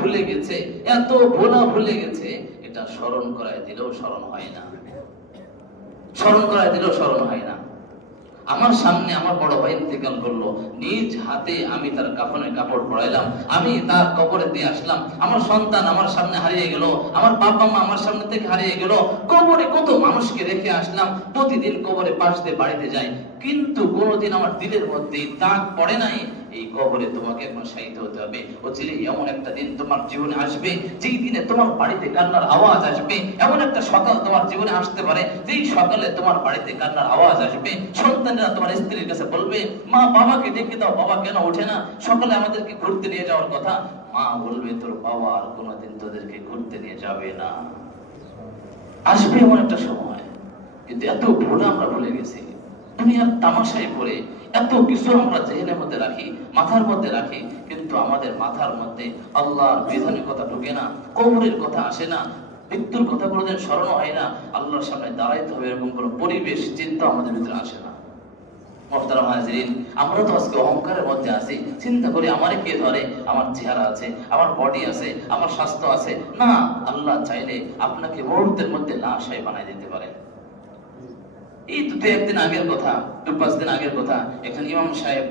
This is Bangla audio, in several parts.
ভুলে গেছে, এত গোনা ভুলে গেছে, এটা স্মরণ করায় দিলেও স্মরণ হয় না, স্মরণ করায় দিলেও স্মরণ হয় না। আমার সামনে আমার বড় ভাই ইন্তেকাল করলো, নিজ হাতে আমি তার কাফনের কাপড় পরাইলাম, আমি তার কবরে দিয়ে আসলাম। আমার সন্তান আমার সামনে হারিয়ে গেল, আমার বাবা মা আমার সামনে থেকে হারিয়ে গেল। কবরে কত মানুষকে রেখে আসলাম, প্রতিদিন কবরে পাশ দিয়ে বাড়িতে যাই, কিন্তু কোনোদিন আমার দিলের মধ্যে দাগ পড়ে নাই এই কবরে তোমাকে এখন শায়িত হতে হবে। ও ছেলে, এমন একটা দিন তোমার জীবনে আসবে যেই দিনে তোমার বাড়িতে কান্নার আওয়াজ আসবে। এমন একটা সকাল তোমার জীবনে আসতে পারে যেই সকালে তোমার বাড়িতে কান্নার আওয়াজ আসবে। সন্তানরা তোমার স্ত্রীর কাছে বলবে, মা বাবাকে ডেকে দাও, বাবা কেন ওঠে না, সকালে আমাদেরকে ঘুরতে নিয়ে যাওয়ার কথা। মা বলবে, তোর বাবা আর কোনোদিন তোদেরকে ঘুরতে নিয়ে যাবে না। আসবে এমন একটা সময়, কিন্তু এত ভুল আমরা ভুলে গেছি। দুনিয়ার তামাশায় পড়ে এত কিছু আমরা জেহেনের মধ্যে রাখি, মাথার মধ্যে রাখি, কিন্তু আমাদের মাথার মধ্যে আল্লাহর বিধানের কথা ঢুকে না, কবরের কথা আসে না, মৃত্যুর কথা কোনোদিন স্মরণ হয় না, আল্লাহর সামনে দাঁড়াইতে হবে এরকম কোনো পরিবেশ চিন্তা আমাদের ভিতরে আসে না। মুহতারাম হাজিরিন, আমরা তো আজকে অহংকারের মধ্যে আছি, চিন্তা করি আমারে কে ধরে, আমার চেহারা আছে, আমার বডি আছে, আমার স্বাস্থ্য আছে। না, আল্লাহ চাইলে আপনাকে মুহূর্তের মধ্যে লাশ বানাই দিতে পারেন। এই তো একদিন আগের কথা, 2-5 দিন আগের কথা, একজন ইমাম সাহেব,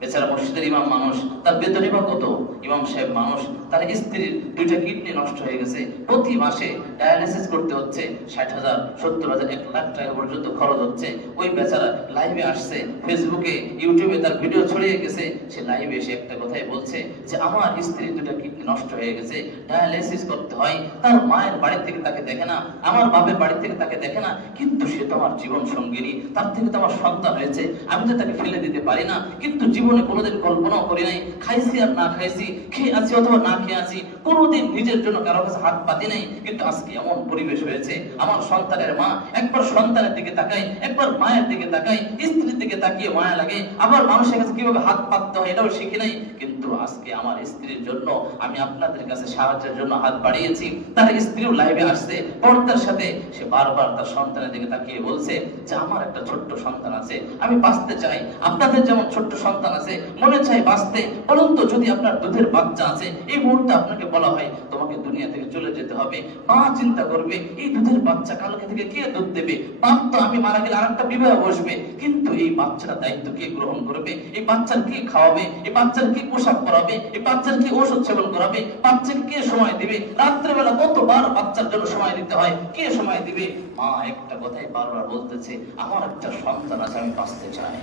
বেচারা মসজিদের ইমাম মানুষ, তার বেতনই বা কত? ইমাম সাহেব মানুষ, তার স্ত্রীর 2টা কিডনি নষ্ট হয়ে গেছে, প্রতি মাসে ডায়ালিসিস করতে হচ্ছে, 60,000, 70,000, 1 লাখ টাকা পর্যন্ত খরচ হচ্ছে। ওই বেচারা লাইভে আসছে, ফেসবুকে ইউটিউবে তার ভিডিও ছড়িয়ে গেছে। সে লাইভে এসে একটা কথাই বলছে যে আমার স্ত্রীর 2টা কিডনি নষ্ট হয়ে গেছে, ডায়ালিসিস করতে হয়, তার মায়ের বাড়ি থেকে তাকে দেখে না, আমার বাপের বাড়ি থেকে তাকে দেখে না, কিন্তু সে তো আমার জীবন সঙ্গিনী, তার থেকে তো আমার সন্তান হয়েছে, আমি তো তাকে ফেলে দিতে পারি না। কিন্তু জীবনে কোনোদিন কল্পনাও করি নাই, খাইছি আর না খাইছি, খেয়ে আছি অথবা না খেয়ে আছি, কোনোদিন নিজের জন্য কারো কাছে হাত পাতি নাই। কিন্তু আজকে এমন পরিবেশ হয়েছে, আমার সন্তানের মা, একবার সন্তানের দিকে তাকাই, একবার মায়ের দিকে তাকাই, স্ত্রীর দিকে তাকিয়ে মায়া লাগে, আবার মানুষের কাছে কিভাবে হাত পাততে হয় এটাও শিখি নাই। কিন্তু আজকে আমার স্ত্রীর জন্য আমি আপনাদের কাছে সাহায্যের জন্য হাত বাড়িয়েছি। তার স্ত্রীও লাইভে আসছে পর্দার সাথে, সে বারবার তার সন্তানের দিকে তাকিয়ে বলছে যে আমার একটা ছোট্ট সন্তান আছে, আমি বাঁচতে চাই, আপনাদের যেমন ছোট্ট সন্তান আছে, মনে চাই বাঁচতে, পরন্তু যদি আপনার দুধের বাচ্চা আছে, এই মুহূর্তে আপনাকে বলা হয় তোমাকে দুনিয়া থেকে চলে যেতে হবে, মা চিন্তা করবে এই দুধের বাচ্চা কালকে থেকে কে দুধ দেবে, বাপ তো আমি মারা গেলে আরেকটা বিবাহ বসবে, কিন্তু এই বাচ্চার দায়িত্ব কে গ্রহণ করবে, এই বাচ্চার কে খাওয়াবে, এই বাচ্চার কে পোশাক পরাবে, এই বাচ্চার কি ওষুধ সেবন করাবে, বাচ্চাকে কে সময় দিবে, রাত্রেবেলা কতবার বাচ্চার জন্য সময় দিতে হয়, কে সময় দিবে। মা একটা কথাই বারবার বলতেছে, আমার একটা সন্তান আছে, আমি বাঁচতে চাই।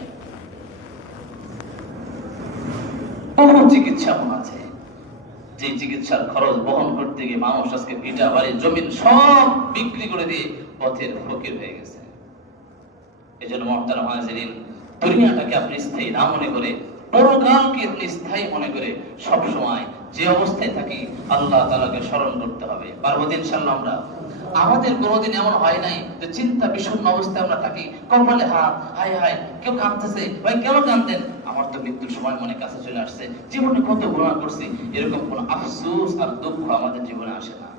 বহু চিকিৎসা আছে, যে চিকিৎসার খরচ বহন করতে গিয়ে মানুষ আজকে ভিটা বাড়ি জমিন সব বিক্রি করে দিয়ে পথের ফকির হয়ে গেছে। এই জন্য মুহতারাম হাজিরিন, দুনিয়াটাকে আপনি স্থায়ী না মনে করে, পরকালকে আপনি স্থায়ী মনে করে সব সময় যে অবস্থায় থাকি আল্লাহ তাআলাকে স্মরণ করতে হবে। পারবো ইনশাআল্লাহ আমরা? আমাদের কোনোদিন এমন হয় নাই যে চিন্তা বিষণ্ণ অবস্থায় আমরা থাকি, কপালে হাত, হায় হায় কেউ কাঁদতেছে, ভাই কেন কাঁদেন, আমার তো মৃত্যুর সময় মনে কাছে চলে আসছে, জীবনে কত গুনাহ করছি, এরকম কোনো আফসোস আর দুঃখ আমাদের জীবনে আসে না।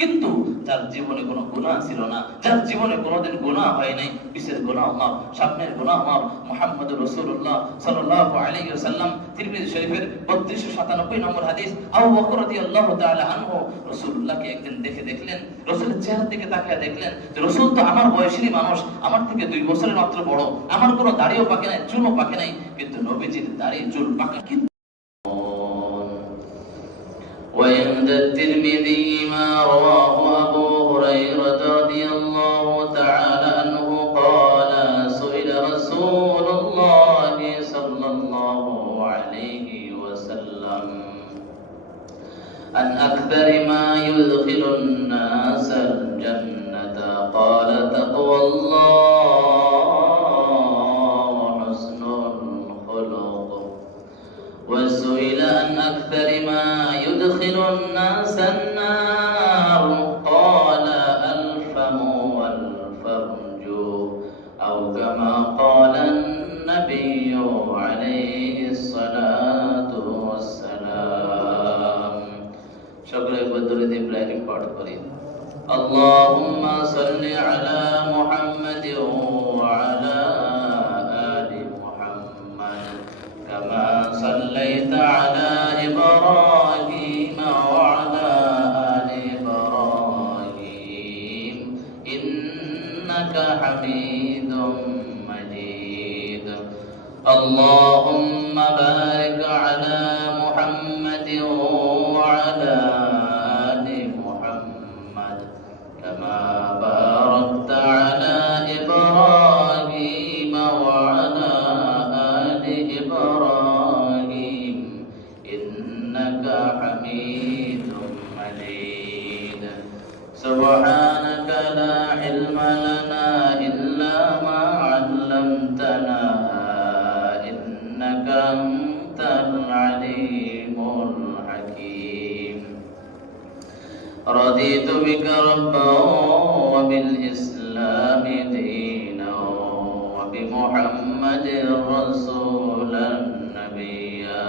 কিন্তু যার জীবনে কোনো গুনাহ ছিল না, যার জীবনে কোনোদিন গুনাহ হয় নাই, পিছের গুনাহ মাফ, সামনের গুনাহ মাফ। মুহাম্মদুর রাসূলুল্লাহ সাল্লাল্লাহু আলাইহি ওয়াসাল্লাম, তিরমিজি শরীফের 3297 নম্বর হাদিস, আবু বকর রাদিয়াল্লাহু তাআলা আনহু রাসূলুল্লাহকে একদিন দেখলেন, রাসূলের চেহারার দিকে তাকিয়ে দেখলেন যে রাসূল তো আমার বয়সী মানুষ, আমার থেকে 2 বছরের মাত্র বড়, আমার কোনো দাড়িও পাকে নাই, চুলও পাকে নাই, কিন্তু নবীজির দাড়ি চুল পাকে। وعند الترمذي ما رواه أبو هريرة رضي الله تعالى عنه قال سئل رسول الله صلى الله عليه وسلم عن أكثر ما يدخل الناس الجنة قال تقوى الله وحسن الخلق وسئل عن أكثر ما يدخل الناس النار قال الفم والفرج أو كما قال النبي عليه الصلاة والسلام. شكرا بدرد إبراهيم بارك اللهم صل على محمد وعلى آل محمد كما صليت على إبراهيم হামিদুম মাজিদ। اللهم بارك على محمد وعلى آل محمد كما باركت على إبراهيم وعلى آل إبراهيم إنك حميد مجيد. سبحانك لا علم لنا إلا ما علمتنا إنك أنت العليم الحكيم. رضيت بك ربا وبالإسلام دينا وبمحمد رسولا نبيا.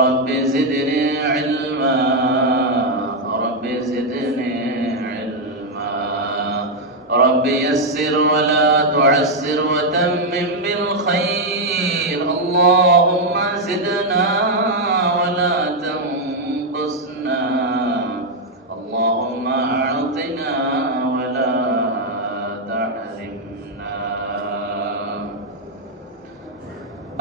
رب زدني علما رب زدني علما. رب يسر ولا تعسر وتمم بالخير. اللهم زدنا ولا تنقصنا. اللهم أعطنا ولا تحرمنا.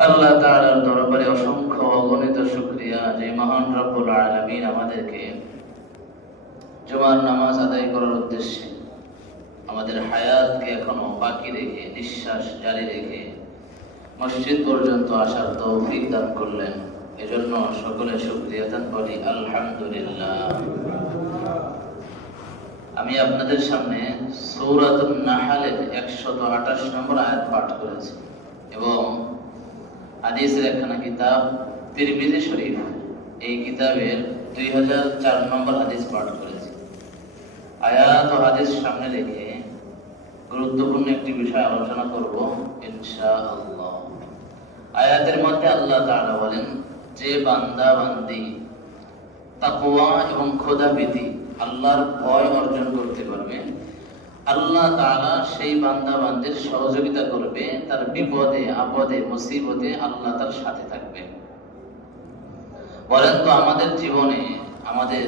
আল্লাহ তাআলার দরবারে অসংখ্য অগণিত শুকরিয়া যে মহান রব্বুল আলামিন আমাদেরকে জুমার নামাজ আদায় করার উদ্দেশ্যে আমাদের হায়াতকে এখনো বাকি রেখে নিঃশ্বাস জারি রেখে মসজিদ পর্যন্ত আসার তৌফিক দান করলেন। এজন্য সকলে শুকরিয়া দান করি আলহামদুলিল্লাহ। আমি আপনাদের সামনে সূরাতুন নাহলের 128 নম্বর আয়াত পাঠ করেছি এবং হাদিসের একখানা কিতাব তিরমিজি শরীফ, এই কিতাবের 2004 নম্বর হাদিস পাঠ করেছি। আয়াত ও হাদিস সামনে রেখে গুরুত্বপূর্ণ একটি বিষয় আলোচনা করব ইনশাআল্লাহ। আয়াতের মধ্যে আল্লাহ তাআলা বলেন, যে বান্দা বান্দি তাকওয়া এবং খোদাভীতি আল্লাহর ভয় অর্জন করতে পারবে, আল্লাহ তাআলা সেই বান্দা বান্দির সহযোগিতা করবে, তার বিপদে আপদে মুসিবতে আল্লাহ তার সাথে থাকবে। বলেন তো আমাদের জীবনে আমাদের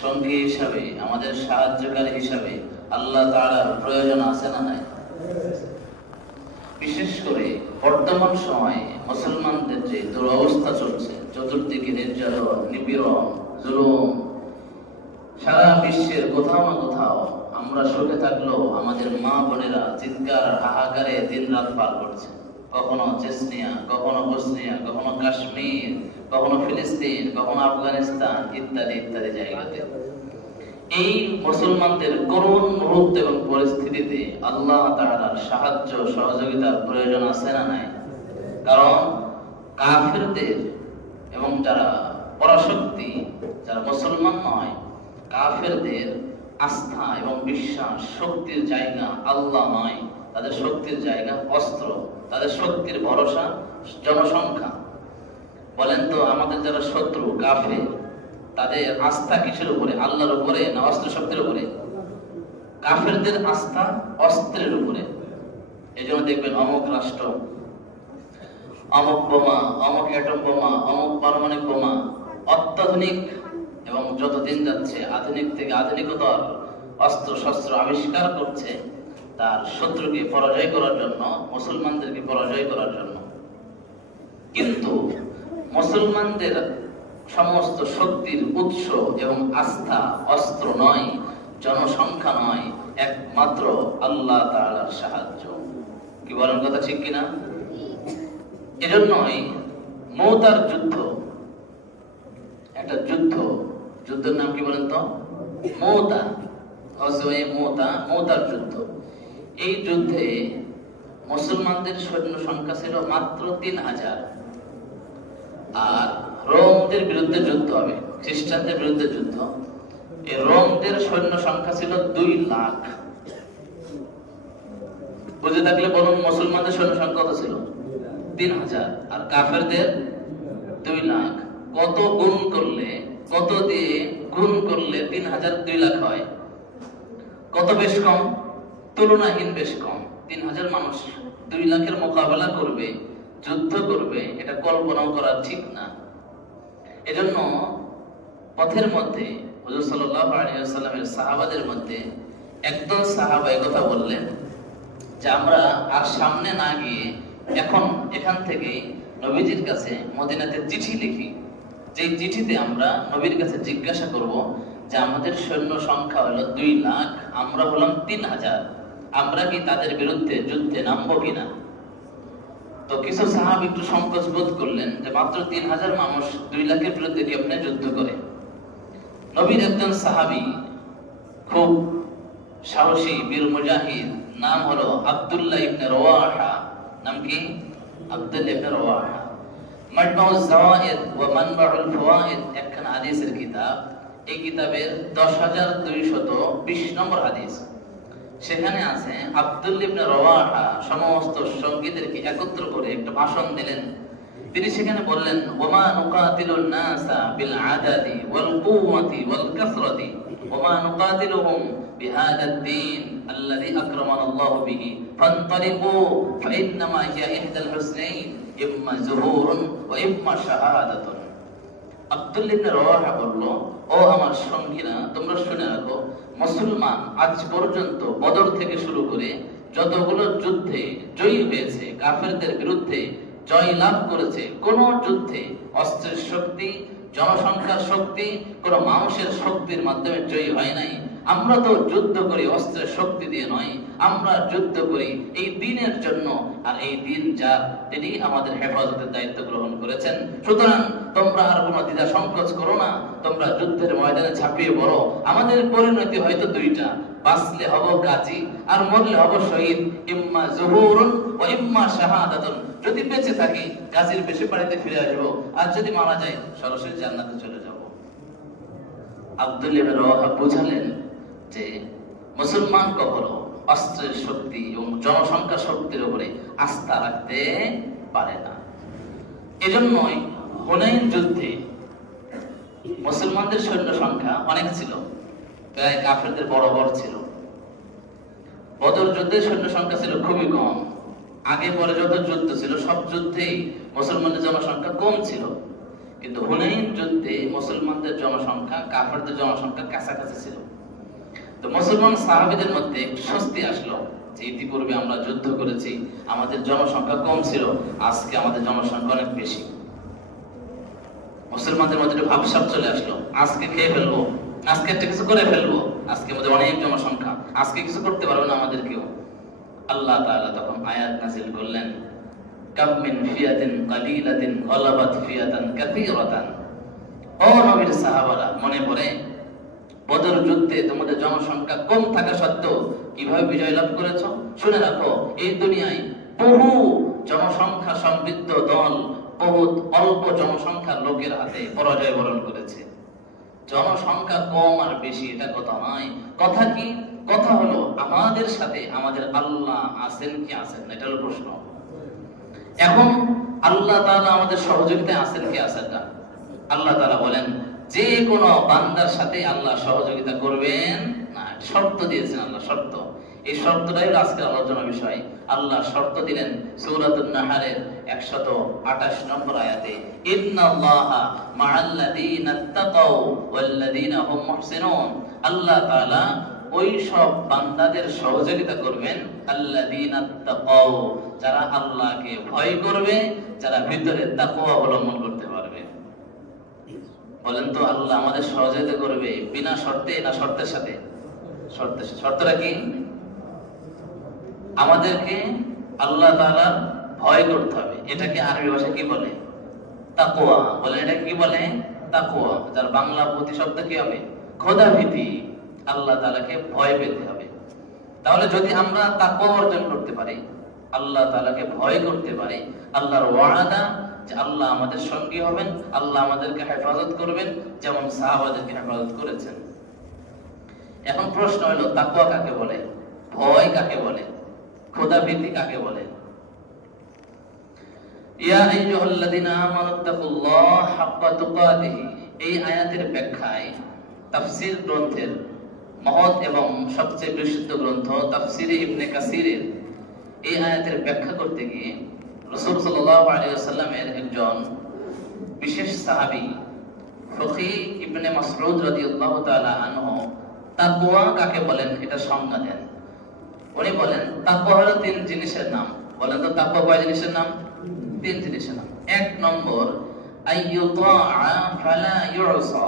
সঙ্গী হিসাবে, আমাদের সাহায্যকারী হিসাবে আল্লাহ তাআলার প্রয়োজন আছে না নাই? বিশেষ করে বর্তমান সময়ে মুসলমানদের যে দুরবস্থা চলছে, চতুর্দিকে নির্যাতন, নিপীড়ন, জুলুম, সারা বিশ্বের কোথাও না কোথাও আমরা সুখে থাকলেও আমাদের মা বোনেরা চিৎকার হাহাকারে দিন রাত পার করছে। কখনো চেচনিয়া, কখনো বসনিয়া, কখনো কাশ্মীর, কখনো ফিলিস্তিন, কখনো আফগানিস্তান ইত্যাদি ইত্যাদি জায়গাতে। এই মুসলমানদের করুণ মুহূর্ত এবং পরিস্থিতিতে আল্লাহ তাআলার সাহায্য সহযোগিতার প্রয়োজন আছে না নাই? কারণ কাফিরদের এবং যারা পরাশক্তি, যারা মুসলমান নয়, কাফিরদের আস্থা এবং বিশ্বাস, শক্তির জায়গা আল্লাহ নয়, তাদের শক্তির জায়গা অস্ত্র, তাদের শক্তির ভরসা জনসংখ্যা। বলেন তো আমাদের যারা শত্রু কাফির, তাদের আস্থা কিসের উপরে? আল্লাহর উপরে না অস্ত্র শক্তির উপরে? কাফিরদের আস্থা অস্ত্রের উপরে। এই জন্য দেখবেন অমুক রাষ্ট্র অমুক বোমা, অমুক অ্যাটম বোমা, অমুক পারমাণবিক বোমা, অত্যাধুনিক এবং যতদিন যাচ্ছে আধুনিক থেকে আধুনিকতর অস্ত্র শস্ত্র আবিষ্কার করছে তার শত্রুকে পরাজয় করার জন্য, মুসলমানদেরকে পরাজয় করার জন্য। কিন্তু মুসলমানদের সমস্ত শক্তির উৎস এবং আস্থা অস্ত্র নয়, জনসংখ্যা নয়, একমাত্র আল্লাহ তাআলার সাহায্য। কি বলেন কথা ঠিক কিনা? এজন্যই মওতার যুদ্ধ, একটা যুদ্ধের নাম কি বলেন তো? মওতা, মওতার যুদ্ধ। এই যুদ্ধে মুসলমানদের সৈন্য সংখ্যা ছিল মাত্র 3000, আর রোমদের বিরুদ্ধে যুদ্ধ হবে, খ্রিস্টানদের বিরুদ্ধে যুদ্ধ। এই রোমদের সৈন্য সংখ্যা ছিল 2 লাখ। বুঝে থাকলে বলুন মুসলমানদের সৈন্য সংখ্যা কত ছিল? 3000, আর কাফেরদের 2 লাখ। কত গুণ করলে, কত দিয়ে গুণ করলে 3000 2 লাখ হয়? কত বেশ কম, তুলনাহীন বেশ কম। 3000 মানুষ 2 লাখের মোকাবেলা করবে, যুদ্ধ করবে, এটা কল্পনাও করা ঠিক না। এজন্য পথের মধ্যে হুজুর সাল্লাল্লাহু আলাইহি ওয়াসাল্লামের সাহাবাদের মধ্যে একদল সাহাবা এই কথা বললেন যে আমরা আর সামনে না গিয়ে এখন এখান থেকে নবীজির কাছে মদিনাতে চিঠি লিখি, যে চিঠিতে আমরা নবীর কাছে জিজ্ঞাসা করব যে আমাদের সৈন্য সংখ্যা হলো 2 লাখ, আমরা হলাম 3000, আমরা কি তাদের বিরুদ্ধে যুদ্ধে নামবো কিনা। তো কিছু সাহাবী একটু সংকোচ বোধ করলেন যে মাত্র 3000 মানুষ 2 লাখের বিরুদ্ধে কেমনে যুদ্ধ করে। নবীর একজন সাহাবী খুব সাহসী বীর মুজাহিদ, নাম হলো আব্দুল্লাহ ইবনে রওয়াহা। নাম কি? আব্দুল্লাহ ইবনে রওয়াহা। মাজমাউজ যাওয়ায়েদ ওয়া মানবাউল ফাওয়ায়েদ একখানা হাদিসের কিতাব। এই কিতাবের 10220 নম্বর হাদিস। সেখানে আছে আব্দুল্লাহ ইবনে রওয়াহা সমস্ত সঙ্গীদেরকে একত্র করে একটা ভাষণ দিলেন। তিনি সেখানে বললেন, ওমা নুকাতিলুন নাসা বিল আদাদি ওয়াল কুওয়াতি ওয়াল কাসরাতি ওমা নুকাতিলুহুম বিহাদা দ্বীন আল্লাযী আকরামানা আল্লাহু বিহি ফানতালিকু ফাইন্নামা হিয়া ইহদাল হুসনাইন ইম্মা যুহুরুন ওয়া ইম্মা শাহাদাতুন। আব্দুল্লাহ ইবনে রওয়াহা বলল, ও আমার সঙ্গীরা, তোমরা শুনে রাখো, মুসলমান আজ পর্যন্ত বদর থেকে শুরু করে যতগুলো যুদ্ধে জয়ী হয়েছে, কাফেরদের বিরুদ্ধে জয় লাভ করেছে, কোন যুদ্ধে অস্ত্রের শক্তি, জনসংখ্যার শক্তি, কোন মানুষের শক্তির মাধ্যমে জয়ী হয় নাই। আমরা তো যুদ্ধ করি অস্ত্রের শক্তি দিয়ে নয়, আমরা যুদ্ধ করি এই দ্বীনের জন্য, আর এই দ্বীন যার, তিনি আমাদের হেফাজতের দায়িত্ব গ্রহণ করেছেন। সুতরাং তোমরা আর কোনো দ্বিধা সংকোচ করো না, তোমরা যুদ্ধের ময়দানে ঝাঁপিয়ে পড়ো। আমাদের পরিণতি হয়তো 2টা, বাঁচলে হব গাজী আর মরলে হব শহীদ। ইম্মা যুহুরুন ওয়া ইম্মা শাহাদাতুন। যদি বেঁচে থাকি গাজীর বেশি বাড়িতে ফিরে আসবো, আর যদি মারা যাই সরাসরি জান্নাতে চলে যাব। আব্দুল্লাহ ইবনে রওয়াহা বুঝালেন যে মুসলমান কখনো অস্ত্রের শক্তি এবং জনসংখ্যা শক্তির উপরে আস্থা রাখতে পারে না। এজন্যই হুনাইন যুদ্ধে মুসলমানদের সৈন্য সংখ্যা অনেক ছিল, প্রায় কাফেরদের বরাবর ছিল। বদর যুদ্ধে সৈন্য সংখ্যা ছিল খুবই কম। আগে পরে যত যুদ্ধ ছিল সব যুদ্ধেই মুসলমানদের জনসংখ্যা কম ছিল, কিন্তু হুনাইন যুদ্ধে মুসলমানদের জনসংখ্যা কাফেরদের জনসংখ্যা কাছাকাছি ছিল। তো মুসলমান সাহাবীদের মধ্যে স্বস্তি আসলো যে ইতিপূর্বে আমরা যুদ্ধ করেছি, আমাদের জনসংখ্যা কম ছিল, আজকে আমাদের জনসংখ্যা অনেক বেশি। মুসলমানদের মধ্যে ভাবসাব চলে আসলো, আজকে খেয়ে ফেলবো, আজকে একটা কিছু করে ফেলবো, আজকে আমাদের অনেক জনসংখ্যা, আজকে কিছু করতে পারবে না আমাদের কেউ। আল্লাহ তাআলা তখন আয়াত নাযিল করলেন, কাম মিন ফিয়াতিন কালিলাতিন গালাবাত ফিয়াতান কাসীরাতান। ও নবীর সাহাবারা, মনে পড়ে বদর যুদ্ধে তোমাদের জনসংখ্যা কম থাকা সত্ত্বেও কিভাবে বিজয় লাভ করেছো? শুনে রাখো, এই দুনিয়ায় বহু জনসংখ্যা সমৃদ্ধ দল বহুত অল্প জনসংখ্যার লোকের হাতে পরাজয় বরণ করেছে। জনসংখ্যা কম আর বেশি এটা কথা নয়। কথা কি? কথা হলো আমাদের সাথে আমাদের আল্লাহ আছেন কি আছেন না, এটা হলো প্রশ্ন। এখন আল্লাহ তাআলা আমাদের সহযোগিতায় আছেন কি আছেন না? আল্লাহ তাআলা বলেন যে কোন বান্দার সাথে আল্লাহ সহযোগিতা করবেন না, শর্ত দিয়েছেন আল্লাহ, শর্ত। এই শর্তটাই আজকের আলোচনার বিষয়। আল্লাহ শর্ত দিলেন সূরাতুন নাহলের 128 নম্বর আয়াতে, ইন্নাল্লাহা মাআল্লাযীনা তাকাউ ওয়াল্লাযীনা হুম মুহসিনুন। আল্লাহ তাআলা ওই সব বান্দাদের সহযোগিতা করবেন আল্লাযীনা তাকাউ, যারা আল্লাহকে ভয় করবে, যারা ভিতরে তাকওয়া অবলম্বন করতে পারবে। বলেন তো, আল্লাহ আমাদের সহযোগিতা করবে বিনা শর্তে না শর্তের সাথে? শর্তটা কি? আমাদেরকে আল্লাহ তাআলার ভয় করতে হবে। এটাকে আরবি ভাষায় কি বলে? তাকওয়া। বলেন এটা কি বলে? তাকওয়া। যার বাংলা প্রতিশব্দ কি হবে? খোদা ভীতি। আল্লাহ তাআলাকে ভয় পেতে হবে। তাহলে যদি আমরা তাকওয়া অর্জন করতে পারি, আল্লাহ তাআলাকে ভয় করতে পারি, আল্লাহর ওয়াদা যে আল্লাহ আমাদের সঙ্গী হবেন, আল্লাহ আমাদেরকে হেফাজত করবেন, যেমন সাহাবাদেরকে হেফাজত করেছেন। এখন প্রশ্ন হলো, তাকওয়া কাকে বলে? ভয় কাকে বলে? খোদা ভীতি কাকে বলে? ইয়া আইয়ুহাল্লাযীনা আমানুত্তাকুল্লাহ হাক্কা তুকাতিহি। এই আয়াতের ব্যাখ্যায় তাফসীর গ্রন্থের মহৎ এবং সবচেয়ে বিশুদ্ধ গ্রন্থ তাফসীরে ইবনে কাসিরের এই আয়াতের ব্যাখ্যা করতে গিয়ে রাসূল সাল্লাল্লাহু আলাইহি ওয়াসাল্লামের একজন বিশেষ সাহাবী ফকি ইবনে মাসউদ রাদিয়াল্লাহু তাআলা আনহু তাকওয়া কাকে বলেন এটা সংজ্ঞা দেন। উনি বলেন তাকওয়া হলো তিন জিনিসের নাম। বলেন তো তাকওয়া কয় জিনিসের নাম? তিন জিনিসের নাম। এক নম্বর আইয়ুতাআ ফালা ইউসা,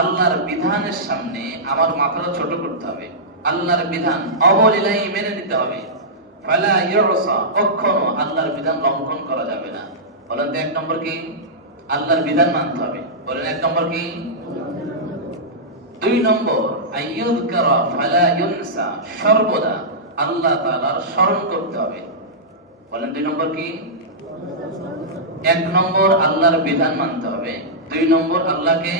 আল্লাহর বিধানের সামনে আমার মাথাটা ছোট করতে হবে, আল্লাহর বিধান অবলীলায় মেনে নিতে হবে। ফালা ইউসা, কখনো আল্লাহর বিধান লঙ্ঘন করা যাবে না। বলেন তো এক নম্বর কি? আল্লাহর বিধান মানতে হবে। বলেন এক নম্বর কি? দুই নম্বর আইয়ুযকারা ফালা ইউনসা, সর্বদা আল্লাহ তাআলার স্মরণ করতে হবে। বলেন দুই নম্বর কি? এক নম্বর আল্লাহর বিধান মানতে হবে, দুই নম্বর আল্লাহকে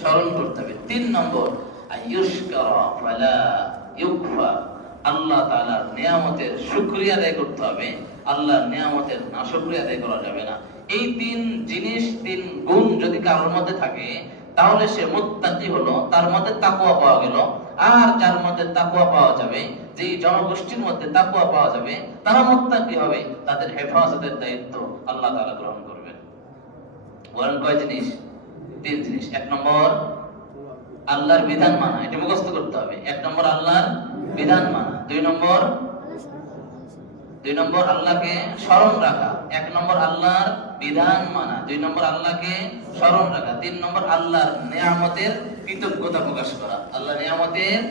স্মরণ করতে হবে, তিন নম্বর আইয়ুশকারা ফালা ইউকফা, আল্লাহ তাআলার নিয়ামতের শুকরিয়া আদায় করতে হবে, আল্লাহর নিয়ামতের নাশুকরিয়া আদায় করা যাবে না। এই তিন জিনিস, তিন গুণ যদি কারোর মধ্যে থাকে তাহলে সে মুত্তাকি হলো, তার মধ্যে তাকওয়া পাওয়া গেল। আর যার মধ্যে তাকওয়া পাওয়া যাবে, যে জনগোষ্ঠীর মধ্যে তাকওয়া পাওয়া যাবে, তারা মুত্তাকি হবে, তাদের হেফাজতের দায়িত্ব আল্লাহ তাআলা গ্রহণ করবেন। বলেন কয় জিনিস? তিন জিনিস। এক নম্বর আল্লাহর বিধান মানা, এটা মুখস্থ করতে হবে। এক নম্বর আল্লাহর বিধান মানা, দুই নম্বর আল্লাহকে স্মরণ রাখা। এক নম্বর আল্লাহর বিধান মানা, দুই নম্বর আল্লাহকে স্মরণ রাখা, তিন নম্বর আল্লাহর নিয়ামতের কৃতজ্ঞতা প্রকাশ করা, আল্লাহর নিয়ামতের।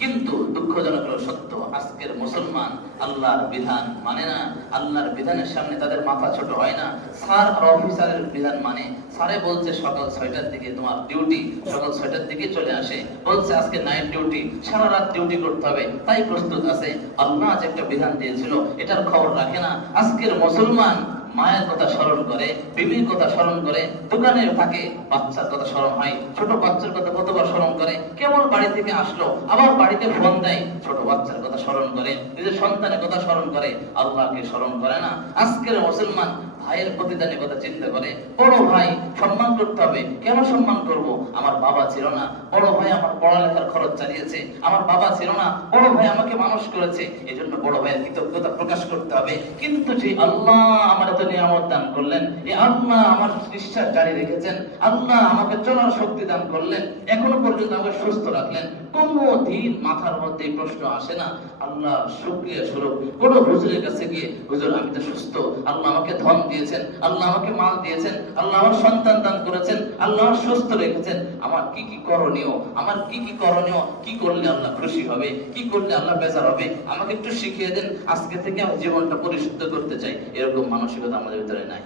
কিন্তু দুঃখজনক হলো সত্য, আজকের মুসলমান আল্লাহর বিধান মানে না, আল্লাহর বিধানের সামনে তাদের মাথা ছোট হয় না। স্যার আর অফিসারের বিধান মানে, স্যারে বলছে সকাল 6টার দিকে তোমার ডিউটি, সকাল 6টার দিকে চলে আসে, বলছে আজকে নাইট ডিউটি, সারা রাত ডিউটি করতে হবে, তাই প্রস্তুত আছে। আল্লাহ যে একটা বিধান দিয়েছিল এটার খবর রাখে না। আজকের মুসলমান মায়ের কথা স্মরণ করে, বিবির কথা স্মরণ করে, দোকানে থাকে বাচ্চার কথা স্মরণ হয়, ছোট বাচ্চার কথা কতবার স্মরণ করে, কেবল বাড়ি থেকে আসলো আবার বাড়িতে ফোন দেয়, ছোট বাচ্চার কথা স্মরণ করে, নিজের সন্তানের কথা স্মরণ করে, আল্লাহকে স্মরণ করে না। আজকের মুসলমান ভাইয়ের প্রতিদানের কথা চিন্তা করে, বড় ভাই সম্মান করতে হবে। কেন সম্মান করব? আমার বাবা ছিল না, বড় ভাই আমার পড়ালেখার খরচ চালিয়েছে, আমার বাবা ছিল না, বড় ভাই আমাকে মানুষ করেছে, এজন্য বড় ভাইয়ের কৃতজ্ঞতা প্রকাশ করতে হবে। কিন্তু যে আল্লাহ আমার এত নিয়ামত দান করলেন, এই আল্লাহ আমার নিঃশ্বাস জারি রেখেছেন, আল্লাহ আমাকে চলার শক্তি দান করলেন, এখনো পর্যন্ত আমাকে সুস্থ রাখলেন, কোনদিন মাথার মধ্যে এই প্রশ্ন আসে না আল্লাহ শুকরিয়া স্বরূপ কোন হুজুরের কাছে গিয়ে, হুজুর আমি তো সুস্থ, আল্লাহ আমাকে ধন দিয়েছেন, আল্লাহ আমাকে মাল দিয়েছেন, আল্লাহ আমার সন্তান দান করেছেন, আল্লাহ আমার সুস্থ রেখেছেন, আমার কি কি করণীয়, আমার কি কি করণীয়, কি করলে আল্লাহ খুশি হবে, কি করলে আল্লাহ বেজার হবে, আমাকে একটু শিখিয়ে দেন, আজকে থেকে আমি জীবনটা পরিশুদ্ধ করতে চাই। এরকম মানসিকতা আমাদের ভিতরে নাই।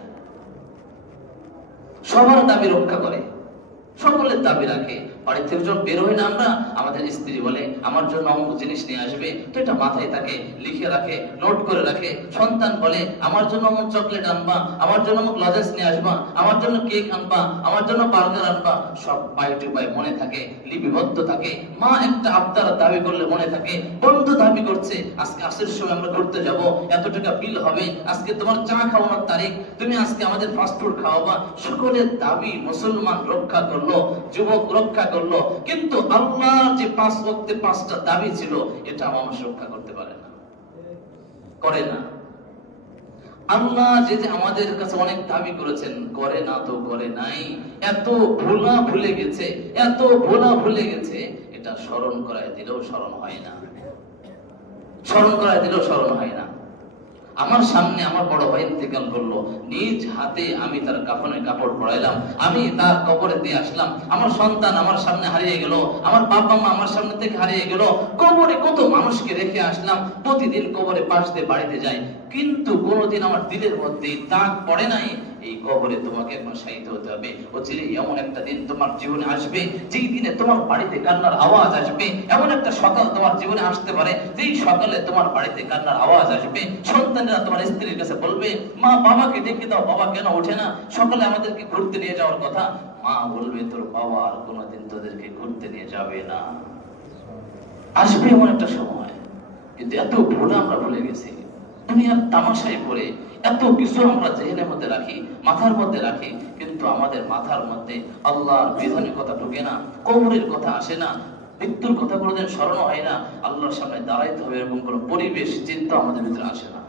সবার দাবি রক্ষা করে, সকলের দাবি রাখে। বাড়ি থেকে যখন বের হই না আমরা, আমাদের স্ত্রী বলে আমার জন্য অমুক জিনিস নিয়ে আসবে, তো এটা মাথায় থাকে, লিখে রাখে, নোট করে রাখে। সন্তান বলে আমার জন্য অমুক চকলেট আনবা, আমার জন্য অমুক লজেন্স নিয়ে আসবা, আমার জন্য কেক আনবা, আমার জন্য বার্গার আনবা, সব পাই টু পাই মনে থাকে, লিপিবদ্ধ থাকে। মা একটা আবদার দাবি করলে মনে থাকে। বন্ধু দাবি করছে আজকে আসের সময় আমরা ঘুরতে যাব, এত টাকা বিল হবে, আজকে তোমার চা খাওয়ানোর তারিখ, তুমি আজকে আমাদের ফাস্ট ফুড খাওয়াবা। সকলের দাবি মুসলমান রক্ষা করলো, যুবক রক্ষা করলো, কিন্তু আল্লাহর যে 5 ওয়াক্তে 5টা দাবি ছিল এটা মানুষ রক্ষা করতে পারে না, করে না। আল্লাহ যে আমাদের কাছে অনেক দাবি করেছেন, করে না তো করে নাই, এত ভুলে গেছে, এত ভুলে গেছে, এটা স্মরণ করায় দিলেও স্মরণ হয় না, স্মরণ করায় দিলেও স্মরণ হয় না। আমার সামনে আমার বড় ভাই ইন্তেকাল করলো, নিজ হাতে আমি তার কাফনের কাপড় পরাইলাম, আমি তার কবরে দিয়ে আসলাম। আমার সন্তান আমার সামনে হারিয়ে গেল, আমার বাবা মা আমার সামনে থেকে হারিয়ে গেল, কবরে কত মানুষকে রেখে আসলাম, প্রতিদিন কবরে পাশ দিয়ে বাড়িতে যাই, কিন্তু কোনোদিন আমার দিলের মধ্যে দাগ পড়ে নাই এই কবরে তোমাকে এখন শায়িত হতে হবে। অচিরে এমন একটা দিন তোমার জীবনে আসবে যেই দিনে তোমার বাড়িতে কান্নার আওয়াজ আসবে। এমন একটা সকাল তোমার জীবনে আসতে পারে যেই সকালে তোমার বাড়িতে কান্নার আওয়াজ আসবে। সন্তানেরা তোমার স্ত্রীর কাছে বলবে মা বাবাকে ডেকে দাও, বাবা কেন ওঠে না, সকালে আমাদেরকে ঘুরতে নিয়ে যাওয়ার কথা। মা বলবে তোর বাবা আর কোনোদিন তোদেরকে ঘুরতে নিয়ে যাবে না। আসবে এমন একটা সময়, কিন্তু এত ভুল আমরা ভুলে গেছি। দুনিয়ার তামাশায় পড়ে এত কিছু আমরা জেহেনের মধ্যে রাখি, মাথার মধ্যে রাখি, কিন্তু আমাদের মাথার মধ্যে আল্লাহর বিধানের কথা ঢুকে না, কবরের কথা আসে না, মৃত্যুর কথা কোনোদিন স্মরণ হয় না, আল্লাহর সামনে দাঁড়াইতে হবে এরকম কোনো পরিবেশ চিন্তা আমাদের ভিতরে আসে না।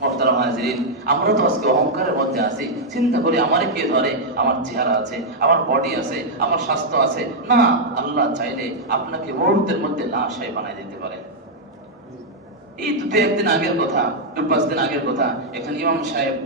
মুহতারাম হাজিরিন, আমরা তো আজকে অহংকারের মধ্যে আছি, চিন্তা করি আমারে কে ধরে, আমার চেহারা আছে, আমার বডি আছে, আমার স্বাস্থ্য আছে। না, আল্লাহ চাইলে আপনাকে মুহূর্তের মধ্যে লাশ বানাই দিতে পারে। এই দু একদিন আগের কথা, 2-5 দিন আগের কথা, একজন ইমাম সাহেব,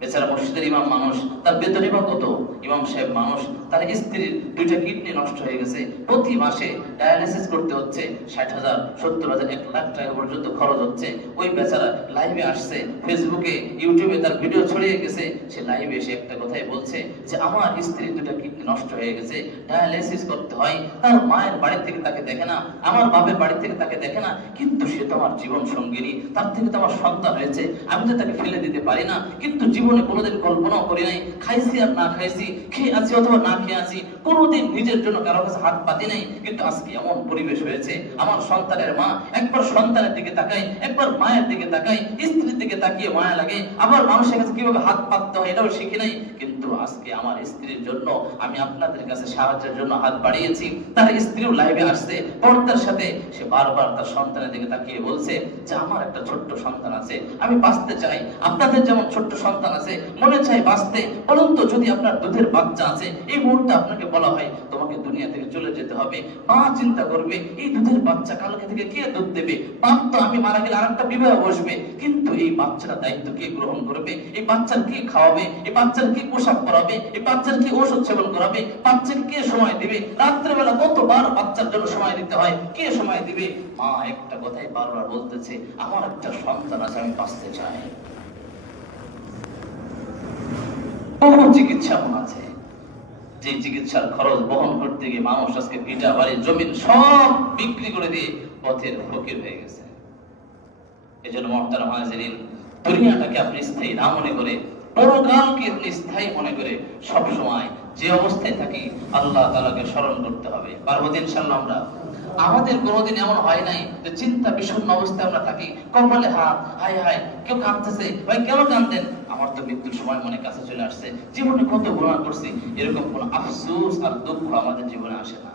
বেচারা মসজিদের ইমাম মানুষ, তার বেতনই বা কত? ইমাম সাহেব মানুষ, তার স্ত্রীর 2টা কিডনি নষ্ট হয়ে গেছে, প্রতি মাসে ডায়ালিসিস করতে হচ্ছে, 60,000, 70,000, 1 লাখ টাকা পর্যন্ত খরচ হচ্ছে। ওই বেচারা লাইভে আসছে, ফেসবুকে, ইউটিউবে তার ভিডিও ছড়িয়ে গেছে। সে লাইভে এসে একটা কথাই বলছে যে আমার স্ত্রীর 2টা কিডনি নষ্ট হয়ে গেছে, ডায়ালিসিস করতে হয়, তার মায়ের বাড়ি থেকে তাকে দেখে না, আমার বাপের বাড়ি থেকে তাকে দেখে না, কিন্তু সে তো আমার জীবন সঙ্গিনী, তার থেকে তো আমার সন্তান হয়েছে, আমি তো তাকে ফেলে দিতে পারি না। কিন্তু জীবনে কোনোদিন কল্পনাও করি নাই, খাইছি আর না খাইছি, খেয়ে আছি অথবা না খেয়ে আছি, কোনোদিন নিজের জন্য কারো কাছে হাত পাতি নাই। কিন্তু আজকে এমন পরিবেশ হয়েছে, আমার সন্তানের মা, একবার সন্তানের দিকে তাকাই, একবার মায়ের দিকে তাকাই, স্ত্রীর দিকে তাকিয়ে মায়া লাগে, আবার মানুষের কাছে কিভাবে হাত পাততে হয় এটাও শিখি নাই। কিন্তু আজকে আমার স্ত্রীর জন্য আমি আপনাদের কাছে সাহায্যের জন্য হাত বাড়িয়েছি। তার স্ত্রীও লাইভে আসছে পর্দার সাথে, সে বারবার তার সন্তানের দিকে তাকিয়ে বলছে যে আমার একটা ছোট্ট সন্তান আছে, আমি বাঁচতে চাই, আপনাদের যেমন ছোট্ট সন্তান আছে, মনে চাই বাঁচতে। বলুন তো, যদি আপনার দুধের বাচ্চা আছে, এই মুহূর্তে আপনাকে বলা হয় তোমাকে দুনিয়া থেকে চলে যেতে হবে, মা চিন্তা করবে এই দুধের বাচ্চা কালকে থেকে কে দুধ দেবে, বাপ তো আমি মারা গেলে আরেকটা বিবাহ বসবে, কিন্তু এই বাচ্চাটা দায়িত্ব কে গ্রহণ করবে, এই বাচ্চার কে খাওয়াবে, এই বাচ্চার কি পোশাক পরাবে, এই বাচ্চার কি ওষুধ সেবন করাবে, বাচ্চাকে কে সময় দিবে, রাত্রেবেলা কতবার বাচ্চার জন্য সময় দিতে হয়, কে সময় দিবে? মা একটা কথাই বারবার বলতেছে, আমার একটা সন্তান আছে, আমি বাঁচতে চাই। বহু চিকিৎসা আছে, যে চিকিৎসার খরচ বহন করতে গিয়ে মানুষ আজকে ভিটা বাড়ি জমিন সব বিক্রি করে দিয়ে পথের ফকির হয়ে গেছে। এই জন্য মুহতারাম হাজিরিন, দুনিয়াটাকে আপনি স্থায়ী না মনে করে, পরকালকে আপনি স্থায়ী মনে করে সব সময় যে অবস্থায় থাকি আল্লাহ তাআলাকে স্মরণ করতে হবে। পারবো ইনশাআল্লাহ আমরা? আমাদের কোনোদিন এমন হয় নাই যে চিন্তা বিষণ্ণ অবস্থায় আমরা থাকি, কপালে হাত, হায় হায় কেউ কাঁদতেছে, ভাই কেন কাঁদেন? আমার তো মৃত্যুর সময় মনে কাছে চলে আসছে, জীবনে কত গুনাহ করছি, এরকম কোন আফসোস আর দুঃখ আমাদের জীবনে আসে না।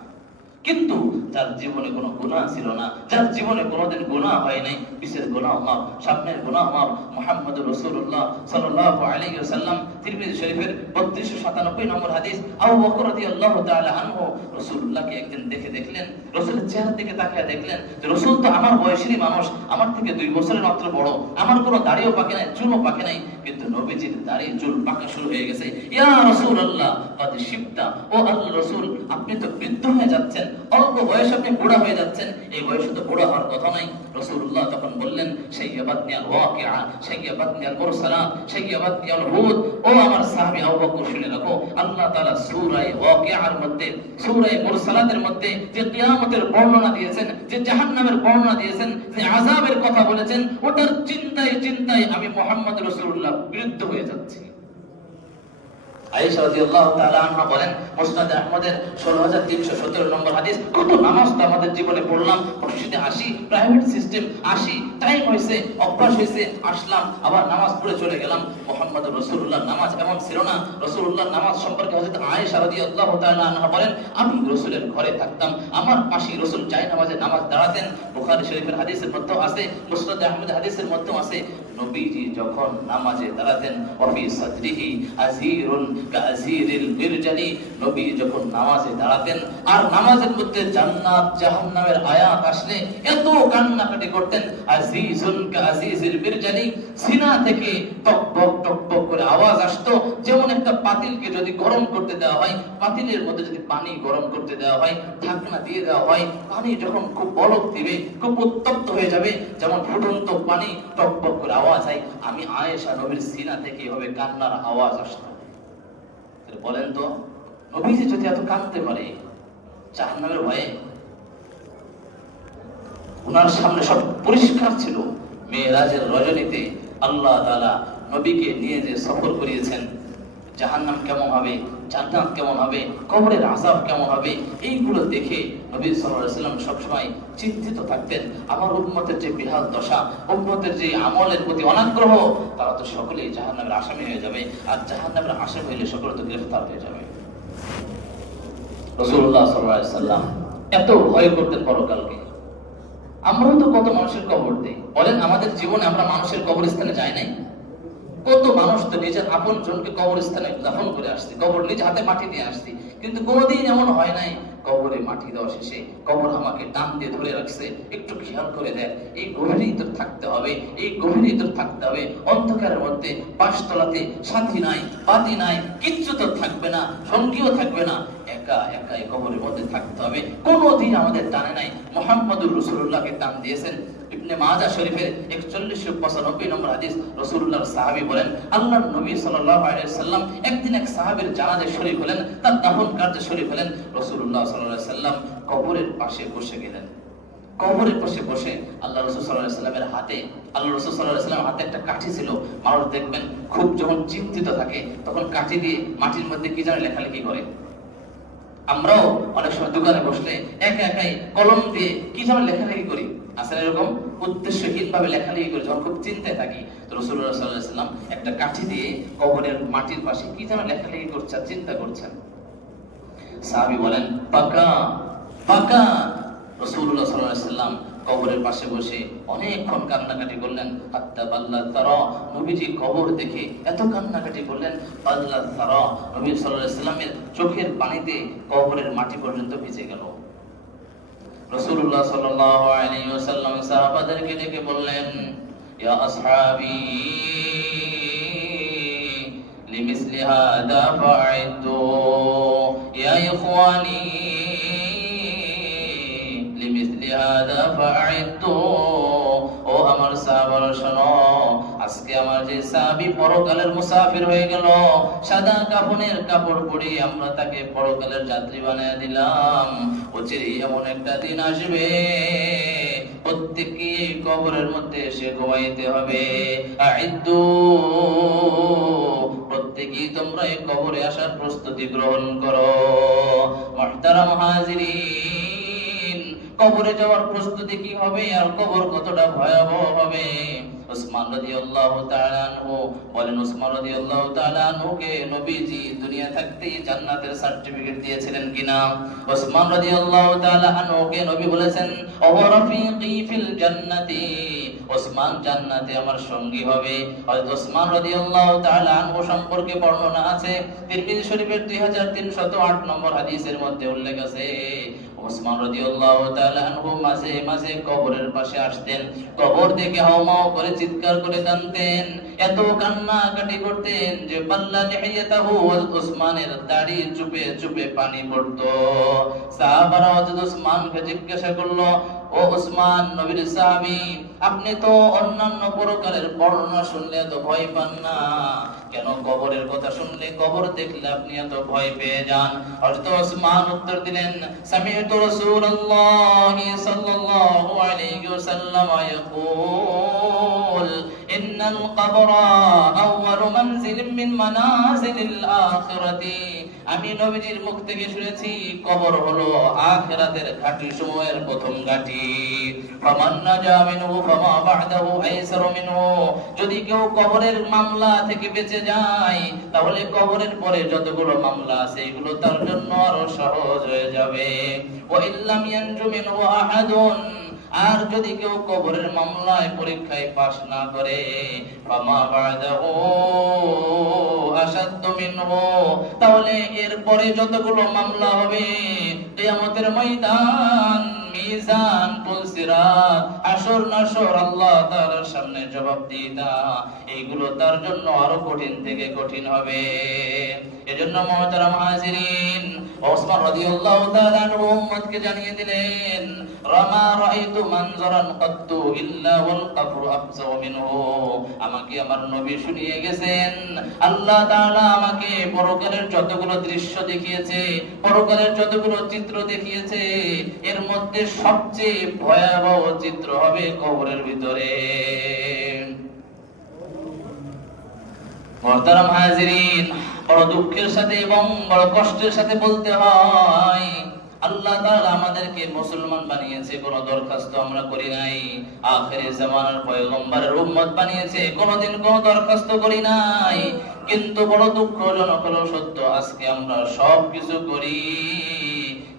কিন্তু যার জীবনে কোনো গুনাহ ছিল না, যার জীবনে কোনোদিন গুনাহ হয় নাই, বিশেষ গুনাহ মাফ, সামনের গুনাহ মাফ, মুহাম্মদুর রাসূলুল্লাহ সাল্লাল্লাহু আলাইহি ওয়াসাল্লাম, তিরমিজি শরীফের 3297 নম্বর হাদিস, আবু বকর রাদিয়াল্লাহু তাআলা আনহু রাসূলুল্লাহকে একদিন দেখলেন, রাসূলের চেহারার দিকে তাকিয়ে দেখলেন যে রাসূল তো আমার বয়সী মানুষ, আমার থেকে 2 বছরের মাত্র বড়, আমার কোনো দাড়িও পাকে নাই, চুলও পাকে নাই, কিন্তু নবীজির দাড়ি চুল পাকা শুরু হয়ে গেছে। ইয়া রাসূলুল্লাহ ক্বাদ শিবতা, ও আল্লাহর রাসূল আপনি তো বৃদ্ধ হয়ে যাচ্ছেন, অল্প বয়সে আপনি বুড়া হয়ে যাচ্ছেন, এই বয়সে তো বুড়া হওয়ার কথা নাই। রাসূলুল্লাহ তখন বললেন, শাইয়াবাতনি আল ওয়াকিআ, শাইয়াবাতনি আল মুরসালাত, শাইয়াবাতনি আল হুদ। ও আমার সাহাবী আবু বকর শুনে রাখো, আল্লাহ তাআলা সূরা ওয়াকিআর মধ্যে, সূরা মুরসালাতের মধ্যে যে কিয়ামতের বর্ণনা দিয়েছেন, যে জাহান্নামের বর্ণনা দিয়েছেন, যে আযাবের কথা বলেছেন, ওটার চিন্তায় চিন্তায় আমি মুহাম্মদ রাসূলুল্লাহ বিরুদ্ধ হয়ে যাচ্ছি। আয়েশা রাদিয়াল্লাহু তাআলা আনহা বলেন, মুসনাদ আহমদের 16317 নম্বর হাদিস, কত নামাজ তো আমাদের জীবনে পড়লাম, মসজিদে আসি, প্রাইভেট সিস্টেম আসি, টাইম হইছে, অভ্যাস হইছে, আসলাম, আবার নামাজ পড়ে চলে গেলাম। মুহাম্মদ রাসূলুল্লাহ নামাজ এমন ছিল না। রাসূলুল্লাহ নামাজ সম্পর্কে হযরত আয়েশা রাদিয়াল্লাহু তাআলা আনহা বলেন, আমি রাসূলের ঘরে থাকতাম, আমার পাশে রাসূল যায় নামাজে নামাজ দাঁড়াতেন। বুখারী শরীফের হাদিসের মধ্যেও আছে, মুসনাদ আহমদের হাদিসের মধ্যেও আছে, নবীজি যখন নামাজে দাঁড়াতেন, ওয়াফি সাদরিহি আজিরুন কাজিরিল মিরজালি, নবী যখন নামাজে দাঁড়াতেন আর নামাজের মধ্যে জান্নাত জাহান্নামের আয়াত আসলে এত কান্নাকাটি করতেন, আজিজুন কাজিরিল মিরজালি, সিনা থেকে টকবক টকবক করে আওয়াজ আসতো, যেমন একটা পাতিলকে যদি গরম করতে দেওয়া হয়, পাতিলের মধ্যে যদি পানি গরম করতে দেওয়া হয়, ঢাকনা দিয়ে দেওয়া হয়, পানি যখন খুব বলক দিবে, খুব উত্তপ্ত হয়ে যাবে, যেমন ফুটন্ত পানি টকবক করে আওয়াজ হয়, আমি আয়েশা নবীর সিনা থেকে এভাবে কান্নার আওয়াজ আসতো। বলেন তো, নবীজি যদি এত কাঁদতে পারে জাহান্নামের ভয়ে, ওনার সামনে সব পরিষ্কার ছিল। মেরাজের রজনীতে আল্লাহ তাআলা নবীকে নিয়ে যে সফর করিয়েছেন, জাহান্নাম কেমন হবে, জান্নাত কেমন হবে, কবরের আযাব কেমন হবে, এইগুলো দেখে নবী সাল্লাল্লাহু আলাইহি ওয়াসাল্লাম সবসময় চিন্তিত থাকতেন। আমার উম্মতের যে বিহাল দশা, উম্মতের যে আমলের প্রতি অনাগ্রহ, তারা তো সকলেই জাহান্নামের আসামি হয়ে যাবে, আর জাহান্নামের আসামি হইলে সকলে তো গ্রেফতার হয়ে যাবে। রাসূলুল্লাহ সাল্লাল্লাহু আলাইহি ওয়াসাল্লাম এত ভয় করতেন পরকালকে। আমরাও তো কত মানুষের কবর দেই, বলেন আমাদের জীবনে আমরা মানুষের কবরস্থানে যাই নাই? কত মানুষ তো নিজের আপন জনকে কবরস্থানে দাফন করে আসছে, কবর নিজ হাতে মাটি দিয়ে আসছে, কিন্তু কোনোদিন এমন হয় নাই কবরে মাটি দেওয়া শেষে কবর আমাকে টান দিয়ে ধরে রাখছে, একটু খেয়াল করে দেখ, এই গভীর তোর থাকতে হবে, এই গভীর তোর থাকতে হবে, অন্ধকারের মধ্যে পাঁচতলাতে সাথী নাই, বাতি নাই, কিচ্ছু তোর থাকবে না, সঙ্গীও থাকবে না, একা একা এই কবরের মধ্যে থাকতে হবে। কোনোদিন আমাদের টানে নাই। মুহাম্মদুর রাসূলুল্লাহকে টান দিয়েছেন। ইবনে মাজাহ শরীফের 4195 নম্বর হাদিস, রাসূলুল্লাহর সাহাবী বলেন, আল্লাহর নবী সাল্লাল্লাহু আলাইহি ওয়াসাল্লাম একদিন এক সাহাবীর জানাজায় শরীক হলেন, তার দাফন কার্যে শরীক হলেন। রাসূলুল্লাহ সাল্লাল্লাহু আলাইহি ওয়াসাল্লাম কবরের পাশে বসে গেলেন। কবরের পাশে বসে আল্লাহ রাসূল সাল্লাল্লাহু আলাইহি ওয়াসাল্লামের হাতে, আল্লাহ রাসূল সাল্লাল্লাহু আলাইহি ওয়াসাল্লামের হাতে একটা কাঠি ছিল। মানুষ দেখবেন খুব যখন চিন্তিত থাকে তখন কাঠি দিয়ে মাটির মধ্যে কি যেন লেখালেখি করে। আমরাও অনেক সময় দোকানে বসলে একা একাই কলম দিয়ে কি যেন লেখালেখি করি, আসলে এরকম উদ্দেশ্যহীন ভাবে লেখালেখি করি যখন খুব চিন্তায় থাকি। তো রাসূলুল্লাহ সাল্লাল্লাহু আলাইহি ওয়াসাল্লাম একটা কাঠি দিয়ে কবরের মাটির পাশে কি যেন লেখালেখি করছেন, চিন্তা করছেন। সাহাবী বলেন, পাকা পাকা। রাসূলুল্লাহ সাল্লাল্লাহু আলাইহি ওয়াসাল্লাম কবরের পাশে বসে অনেকক্ষণ কান্নাকাটি করলেন। হাত্তা বাল্লা তারা, নবীজি কবর দেখে এত কান্নাকাটি করলেন, বাল্লা তারা, নবী সাল্লাল্লাহু আলাইহি ওয়াসাল্লামের চোখের পানিতে কবরের মাটি পর্যন্ত ভিজে গেল। রাসূলুল্লাহ সাল্লাল্লাহু আলাইহি ওয়াসাল্লাম সাহাবাদেরকে ডেকে বললেন, ইয়া আসহাবি লিমিসলি হাদা ফাইদু, ইয়া ইখওয়ানি লিমিসলি হাদা ফাইদু। ও আমার সাহাবারা শোনো, আজকে আমার যে সাহাবী পরকালের মুসাফির হয়ে গেল, সাদা কাফনের কাপড় পরে আমরা তাকে পরকালের যাত্রী বানিয়ে দিলাম। অচিরেই এমন একটা দিন আসবে প্রত্যেককে কবরের মধ্যে এসে ঘুমাইতে হবে। আইদ্দু, প্রত্যেকেই তোমরা এই কবরে আসার প্রস্তুতি গ্রহণ করো। মুহতারাম হাজিরিন, কবরে যাওয়ার প্রস্তুতি কি হবে আর কবর কতটা ভয়াবহ হবে। উসমান রাদিয়াল্লাহু তাআলা আনহু বলেন, উসমান রাদিয়াল্লাহু তাআলা আনহুকে নবীজি দুনিয়া থাকতেই জান্নাতের সার্টিফিকেট দিয়েছিলেন কিনা? উসমান রাদিয়াল্লাহু তাআলা আনহুকে নবী বলেছেন, ও রাফিকি ফিল জান্নাতি, উসমান জান্নাতে আমার সঙ্গী হবে। হযরত উসমান রাদিয়াল্লাহু তাআলা আনহু সম্পর্কে বর্ণনা আছে, তিরমিজি শরীফের 2308 নম্বর হাদিসের মধ্যে উল্লেখ আছে, উসমান রাদিয়াল্লাহু তাআলা আনহু মাঝে মাঝে কবরের পাশে আসতেন, কবর দেখে হাওমাও করে চিৎকার করে কাঁদতেন, এত কান্নাকাটি করতেন যে বাল্লা লিহিয়াতাহু, উসমানের দাড়ি চুপে চুপে পানি পড়তো। সাহাবারা হযরত উসমানকে জিজ্ঞাসা করলো, ও উসমান, নবীর সাহাবী, আপনি তো অন্যান্য পরকালের বর্ণনা শুনলে এত ভয় পান না, কেন কবরের কথা শুনলে, কবর দেখলে আপনি এত ভয় পেয়ে যান? হযরত উসমান উত্তর দিলেন, সামি'তু রাসূলুল্লাহি সাল্লাল্লাহু আলাইহি ওয়াসাল্লাম ইয়াকুল, ইন্নাল কবরা আউয়ালু মানজিলিন মিন মানাজিলিল আখিরাতি। আমি নবীজির মুখ থেকে শুনেছি কবর হলো আখিরাতের ঘাঁটি সমূহের প্রথম ঘাঁটি। ফামান নাজা মিনহু ফামা বা'দাহু আইসারু মিনহু, যদি কেউ কবরের মামলা থেকে বেঁচে যায় তাহলে কবরের পরে যতগুলো মামলা আছে এগুলো তার জন্য আরো সহজ হয়ে যাবে। ওয়া ইল্লাম ইয়ানজু মিনহু আহাদুন, আর যদি কেউ কবরের মামলায় পরীক্ষায় পাস না করে, ফামা বা'দাহু আশাদ্দু মিনহু, তাহলে এরপরে যতগুলো মামলা হবে কিয়ামতের ময়দান, মিজান, পুলসিরাত, হাসর নাসর, আল্লাহ তাআলার সামনে জবাবদিহিতা, এইগুলো তার জন্য আরো কঠিন থেকে কঠিন হবে। এজন্য মুহতারাম হাজিরিন, উসমান রাদিয়াল্লাহু তাআলা আনহু উম্মতকে জানিয়ে দিলেন, রামা রাআইতু মানজারান কাত্তু ইল্লা ওয়াল কবরু আফজাউ মিনহু। আমাকে আমার নবী শুনিয়ে গেছেন, আল্লাহ তাআলা আমাকে পরকালের যতগুলো দৃশ্য দেখিয়েছে, পরকালের যতগুলো চিত্র দেখিয়েছে, এর মধ্যে সবচেয়ে ভয়াবহ চিত্র হবে কবরের ভিতরে। মুহতারাম হাজিরিন, বড় দুঃখের সাথে এবং বড় কষ্টের সাথে বলতে হয়, আল্লাহ তাআলা আমাদেরকে মুসলমান বানিয়েছে, কোনো দরখাস্ত আমরা করি নাই। আখিরে জামানার পয়গম্বরের উম্মত বানিয়েছে, কোনোদিন কোনো দরখাস্ত করি নাই। কিন্তু বড় দুঃখজনক হলো সত্য, আজকে আমরা সব কিছু করি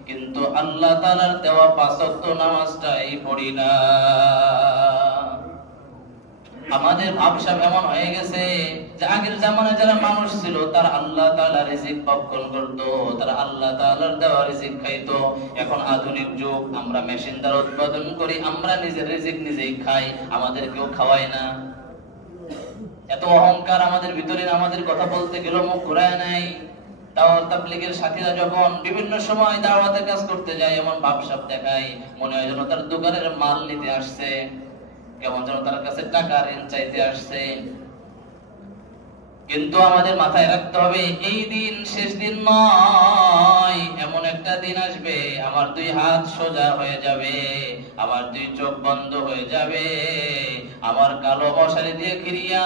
কিন্তু আল্লাহ তাআলার দেওয়া 5 ওয়াক্ত নামাজটাই পড়ি না। আমাদের ভাবসাব এমন হয়ে গেছে যে আগের জামানায় যারা মানুষ ছিল তারা আল্লাহ তাআলা রিজিক ভক্ষণ করত, তারা আল্লাহ তাআলার দেওয়া রিজিক খাইতো। এখন আধুনিক যুগ, আমরা মেশিন দ্বারা উৎপাদন করি, আমরা নিজের রিজিক নিজেই খাই, আমাদের কেউ খাওয়ায় না। এত অহংকার আমাদের ভিতরে, আমাদের কথা বলতে গেলেও মুখ ঘুরায় নাই। দাওয়াত তাবলীগের সাথীরা যখন বিভিন্ন সময় দাওয়াতের কাজ করতে যায়, এমন ভাবসাব দেখায় মনে হয় যেন তার দোকানের মাল নিতে আসছে, কেমন যেন তার কাছে টাকা ঋণ চাইতে আসছে। কিন্তু আমাদের মাথায় রাখতে হবে এই দিন শেষ দিন নয়। এমন একটা দিন আসবে আমার দুই হাত সোজা হয়ে যাবে, আমার দুই চোখ বন্ধ হয়ে যাবে, আমার কালো মশারি দিয়ে ঘিরিয়া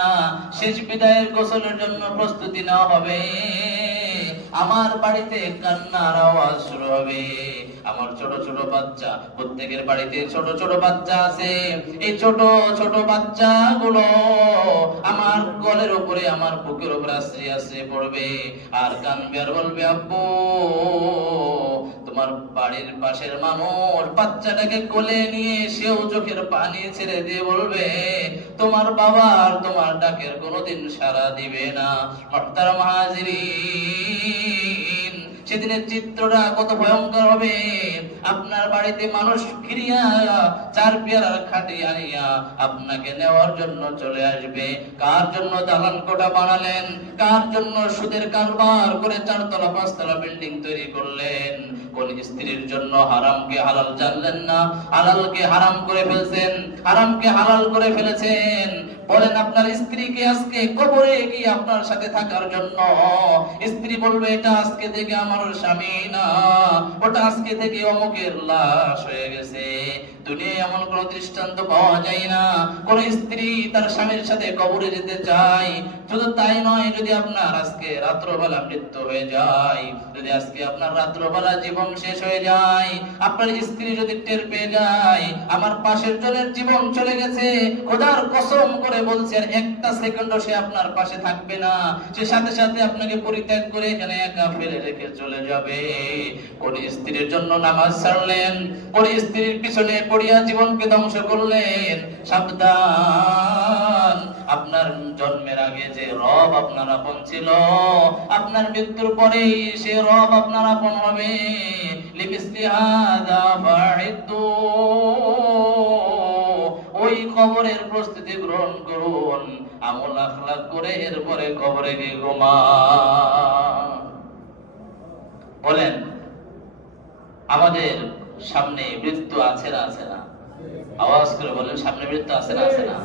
শেষ বিদায়ের গোসলের জন্য প্রস্তুতি নেওয়া হবে, আমার বাড়িতে কান্নার আওয়াজ শুরু হবে। আমার ছোট ছোট বাচ্চা, প্রত্যেকের বাড়িতে ছোট ছোট বাচ্চা আছে, এই ছোট ছোট বাচ্চাগুলো আমার গলের উপরে, আমার বুকের উপরে আশ্রয় আশ্রয় পড়বে আর কাঁদবে আর বলবে, আব্বু তোমার বাড়ির পাশের মানুষ বাচ্চাটাকে কোলে নিয়ে সেও চোখের পানি ছেড়ে দিয়ে বলবে, তোমার বাবা আর তোমার ডাকের কোনোদিন সাড়া দিবে না। মুহতারাম হাজিরিন, সেদিনের চিত্রটা কত ভয়ঙ্কর হবে। আপনার বাড়িতে মানুষ ঘিরিয়া চার পেয়ারার খাটি আনিয়া আপনাকে নেওয়ার জন্য চলে আসবে। কার জন্য দালান কোঠা বানালেন, কার জন্য সুদের কারবার করে 4 তলা 5 তলা বিল্ডিং তৈরি করলেন, কোন স্ত্রীর জন্য হারামকে হালাল জানলেন না, হালালকে হারাম করে ফেলছেন, হারামকে হালাল করে ফেলেছেন। বলেন আপনার স্ত্রীকে আজকে কবরে গিয়ে আপনার সাথে থাকার জন্য, স্ত্রী বলবে এটা আজকে থেকে আমার স্বামী না, ওটা আজকে থেকে অমুকের লাশ হয়ে গেছে। দুনিয়ায় এমন কোন দৃষ্টান্ত পাওয়া যায় না কোন স্ত্রী তার স্বামীর সাথে কবরে যেতে চায়। শুধু তাই নয়, যদি আপনার আজকে রাত্রবেলা মৃত্যু হয়ে যায়, যদি আজকে আপনার রাত্রবেলা জীবন শেষ হয়ে যায়, আপনার স্ত্রী যদি টের পেয়ে যায় আমার পাশের জনের জীবন চলে গেছে, খোদার কসম করে বলছে আর একটা সেকেন্ডও সে আপনার পাশে থাকবে না, সে সাথে সাথে আপনাকে পরিত্যাগ করে এখানে একা ফেলে রেখে চলে যাবে। কোন স্ত্রীর জন্য নামাজ ছাড়লেন, কোন স্ত্রীর পিছনে পড়িয়া জীবনকে ধ্বংস করলেন, সাবধান। আপনার জন্মের আগে যে রব আপনার আপন ছিল, আপনার মৃত্যুর পরেই সে রব আপনার আপন হবে। লিমিসলি হাদা ফাইদু, ওই কবরের প্রস্তুতি গ্রহণ করুন, আমল আখলাক করে এরপরে কবরে গিয়ে ঘুমান। বলেন আমাদের সামনে মৃত্যু আছে না আছে না? আওয়াজ করে বলেন, সামনে মৃত্যু আছে না আছে না?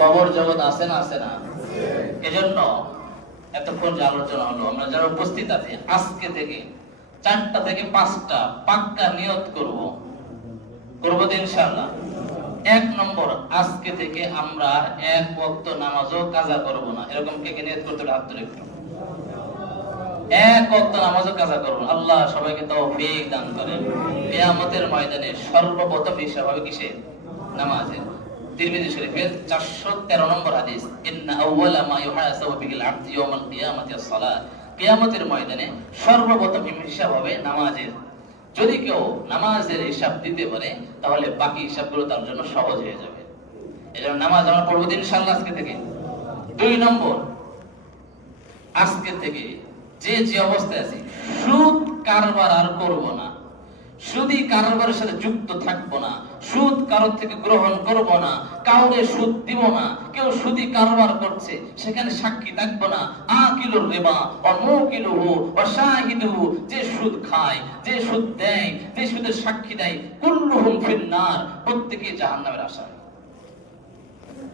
কবর জগৎ আছে না আছে না? এজন্য এতক্ষণ যে আলোচনা হলো, আমরা যারা উপস্থিত আছি আজকে থেকে 4টা থেকে 5টা পাক্কা নিয়ত করব তো ইনশাআল্লাহ। 1 নম্বর, আজকে থেকে আমরা 1 ওয়াক্ত নামাজও কাজা করব না। এরকম কে কে নিয়ত করতে হাত তুলে একটু। 1 ওয়াক্ত নামাজও কাজা করব। আল্লাহ সবাইকে তৌফিক দান করেন। কিয়ামতের ময়দানে সর্বপ্রথম হিসাব হবে কিসের? নামাজের। তিরমিজি শরীফের 413 নম্বর হাদিস, ইন্না আউওয়ালা মা ইউহাসাবু বিহিল আবদু ইয়াওমাল কিয়ামাতি আস-সালাত। কিয়ামতের ময়দানে সর্বপ্রথম হিসাব হবে নামাজের। যদি কেউ নামাজের হিসাব দিতে পারে তাহলে বাকি হিসাবগুলো তার জন্য সহজ হয়ে যাবে। এজন্য নামাজ আমরা পড়ব ইনশাআল্লাহ আজকে থেকে। 2 নম্বর, আজকে থেকে যে যে অবস্থায় আছি সুদ কারবার আর করব না, সুদী কারবারের সাথে যুক্ত থাকবো না, সুদ কারোর থেকে গ্রহণ করব না, কাউকে সুদ দিব না। কেউ সুদী কারবার করছে সেখানে সাক্ষী থাকবো না। আকিলুর রিবা ওয়া মুকিলুহু ওয়া শাহিদুহু, যে সুদ খায়, যে সুদ দেয়, যে সুদের সাক্ষী দেয়, কুল্লুহুম ফিন্নার, প্রত্যেকই জাহান্নামের আসামি।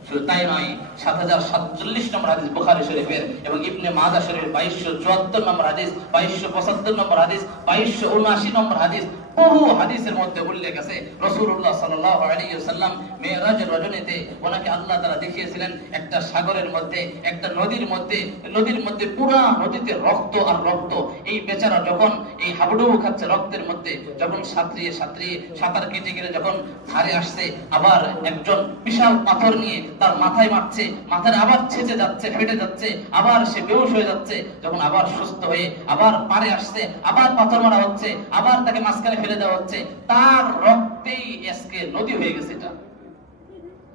শুধু তাই নয়, 7047 নম্বর হাদিস বুখারী শরীফের এবং ইবনে মাজাহ শরীফের 2274 নম্বর হাদিস, 2275 নম্বর হাদিস, 2279 নম্বর হাদিস, বহু হাদিসের মধ্যে উল্লেখ আছে রাসূলুল্লাহ সাল্লাল্লাহু আলাইহি ওয়াসাল্লাম মেরাজের রজনীতে ওনাকে আল্লাহ তাআলা দেখিয়েছিলেন একটা সাগরের মধ্যে, একটা নদীর মধ্যে, নদীর মধ্যে পুরা নদীতে রক্ত আর রক্ত। এই বেচারা যখন এই হাবুডুবু খাচ্ছে রক্তের মধ্যে, যখন সাঁতরিয়ে সাঁতরিয়ে সাঁতার কেটে গেলে যখন ধারে আসছে, আবার একজন বিশাল পাথর নিয়ে তার মাথায় মারছে, মাথায় আবার ছেঁচে যাচ্ছে, ফেটে যাচ্ছে, আবার সে বেহুশ হয়ে যাচ্ছে। যখন আবার সুস্থ হয়ে আবার পারে আসছে, আবার পাথর মারা হচ্ছে, আবার তাকে মাঝখানে ফেলে দেওয়া হচ্ছে, তার রক্তেই আজকে নদী হয়ে গেছে। এটা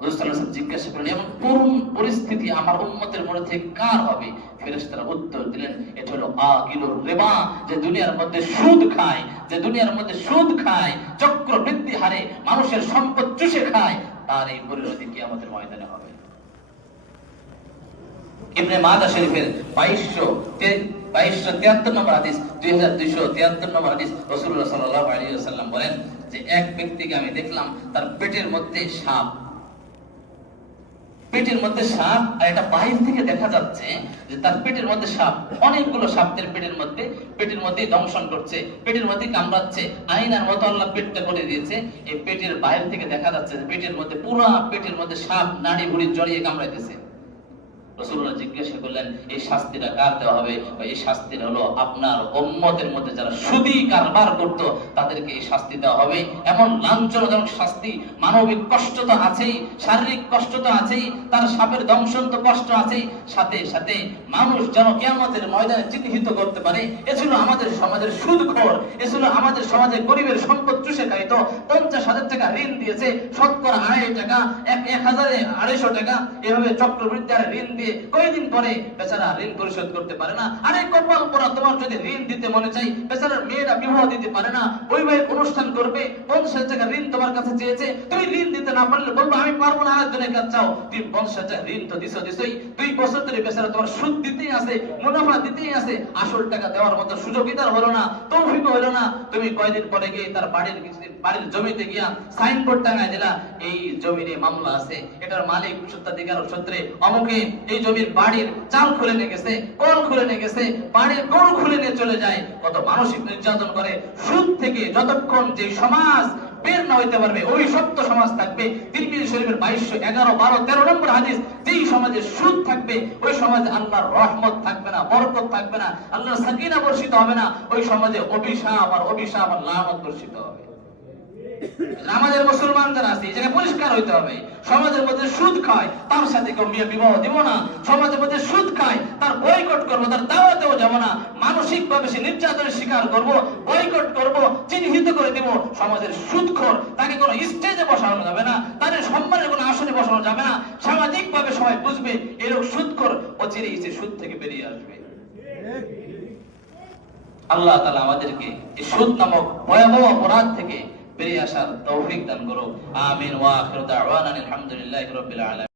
রাসূল সাল্লাল্লাহু আলাইহি ওয়াসাল্লাম জিজ্ঞাসা করলেন, এমন করুণ পরিস্থিতি আমার উম্মতের মধ্যে থেকে কার হবে? ফেরেশতারা উত্তর দিলেন, এটা হলো আকিলুর রিবা, যে দুনিয়ার মধ্যে সুদ খায়, যে দুনিয়ার মধ্যে সুদ খায়, চক্রবৃদ্ধি হারে মানুষের সম্পদ চুষে খায়, তার এই পরিণতি কিয়ামতের ময়দানে হবে। ইবনে মাজাহ শরীফের 2273 নম্বর হাদিস, 2273 নম্বর হাদিস, রাসূলুল্লাহ সাল্লাল্লাহু আলাইহি ওয়াসাল্লাম বলেন যে এক ব্যক্তিকে আমি দেখলাম তার পেটের মধ্যে সাপ, পেটের মধ্যে সাপ, আর এটা বাহির থেকে দেখা যাচ্ছে যে তার পেটের মধ্যে সাপ, অনেকগুলো সাপ তার পেটের মধ্যে দংশন করছে, পেটের মধ্যে কামড়াচ্ছে, আয়নার মতো আল্লাহ পেটটা করে দিয়েছে। এই পেটের বাইরে থেকে দেখা যাচ্ছে যে পেটের মধ্যে, পুরো পেটের মধ্যে সাপ নাড়ি ভুড়ি জড়িয়ে কামড়াইতেছে। রাসূলুল্লাহ জিজ্ঞাসা করলেন, এই শাস্তিটা কার দেওয়া হবে? এই শাস্তিটা হলো আপনার উম্মতের মধ্যে যারা সুদী কারবার করত তাদেরকে এই শাস্তি দেওয়া হবে। এমন লাঞ্ছনাজনক শাস্তি, মানবিক কষ্ট তো আছেই, শারীরিক কষ্ট তো আছেই, তার সাপের দংশন তো কষ্ট আছেই, সাথে সাথে মানুষ যেন কিয়ামতের ময়দানে চিহ্নিত করতে পারে এ ছিল আমাদের সমাজের সুদখোর, এ ছিল আমাদের সমাজে গরিবের সম্পদ চুষে খাইতো, 50,000 টাকা ঋণ দিয়েছে, শতকরা 2.5 টাকা, 1,200 টাকা এভাবে চক্রবৃদ্ধি আর ঋণ দিয়ে কয়েকদিন পরে বেচারা ঋণ পরিশোধ করতে পারে না। আরে কপাল পোড়া, তোমার যদি ঋণ দিতে মনে চাই, বেচারার মেয়েরা বিবাহ দিতে পারে না, বৈবাহিক অনুষ্ঠান করবে, 50,000 টাকা ঋণ তোমার কাছে চেয়েছে, তুমি ঋণ দিতে না পারলে বলবো আমি পারবো না, আরেকজনের কাছে চাও, তুমি 50,000 টাকা ঋণ তো দিছই, 2 বছর ধরে বেচারা তোমার সুদ দিতেই আছে, মুনাফা দিতেই আছে, আসল টাকা দেওয়ার মতো সুযোগই তার হলো না, তৌফিক হলো না। তুমি কয়েকদিন পরে গিয়ে তার বাড়ির জমিতে গিয়া সাইনবোর্ড টাঙায় দিলা, এই জমি নিয়ে মামলা আছে, এটার মালিক সত্ত্বাধিকার সূত্রে অমুকে এই জমির বাড়ির চাল খুলে নিয়ে গেছে, কল খুলে নিয়ে গেছে, বাড়ির গরু খুলে নিয়ে চলে যায়, কত মানসিক নির্যাতন করে। সুদ থেকে যতক্ষণ যে সমাজ বের না হইতে পারবে, ওই সত্য সমাজ থাকবে। তিরমিজি শরীফের 2211, 12, 13 নম্বর হাদিস, যেই সমাজে সুদ থাকবে ওই সমাজে আল্লাহর রহমত থাকবে না, বরকত থাকবে না, আল্লাহর সাকিনা বর্ষিত হবে না, ওই সমাজে অভিশাপ আর লানত বর্ষিত হবে। আমাদের মুসলমান যারা আছে এই জায়গায় পরিষ্কার হইতে হবে, সমাজের মধ্যে সুদ খায় তার সাথে কেউ বিয়ে বিবাহ দিব না, সমাজের মধ্যে সুদ খায় তার বয়কট করবো, তার দাওয়াতেও যাব না, মানসিক ভাবে সে নির্যাতনের শিকার করব, বয়কট করব, চিহ্নিত করে দিব। সমাজের সুদখোর তাকে কোনো স্টেজে বসানো যাবে না, তাদের সম্মানের কোনো আসনে বসানো যাবে না, সামাজিক ভাবে সবাই বুঝবে এরকম সুদখোর অচিরেই সে সুদ থেকে বেরিয়ে আসবে। আল্লাহ তাআলা আমাদেরকে এই সুদ নামক ভয়াবহ অপরাধ থেকে বেরিয়ে আসার তৌফিক দান করুন। আমিন ওয়া আখিরু দাওয়ানা আলহামদুলিল্লাহি রাব্বিল আলামিন।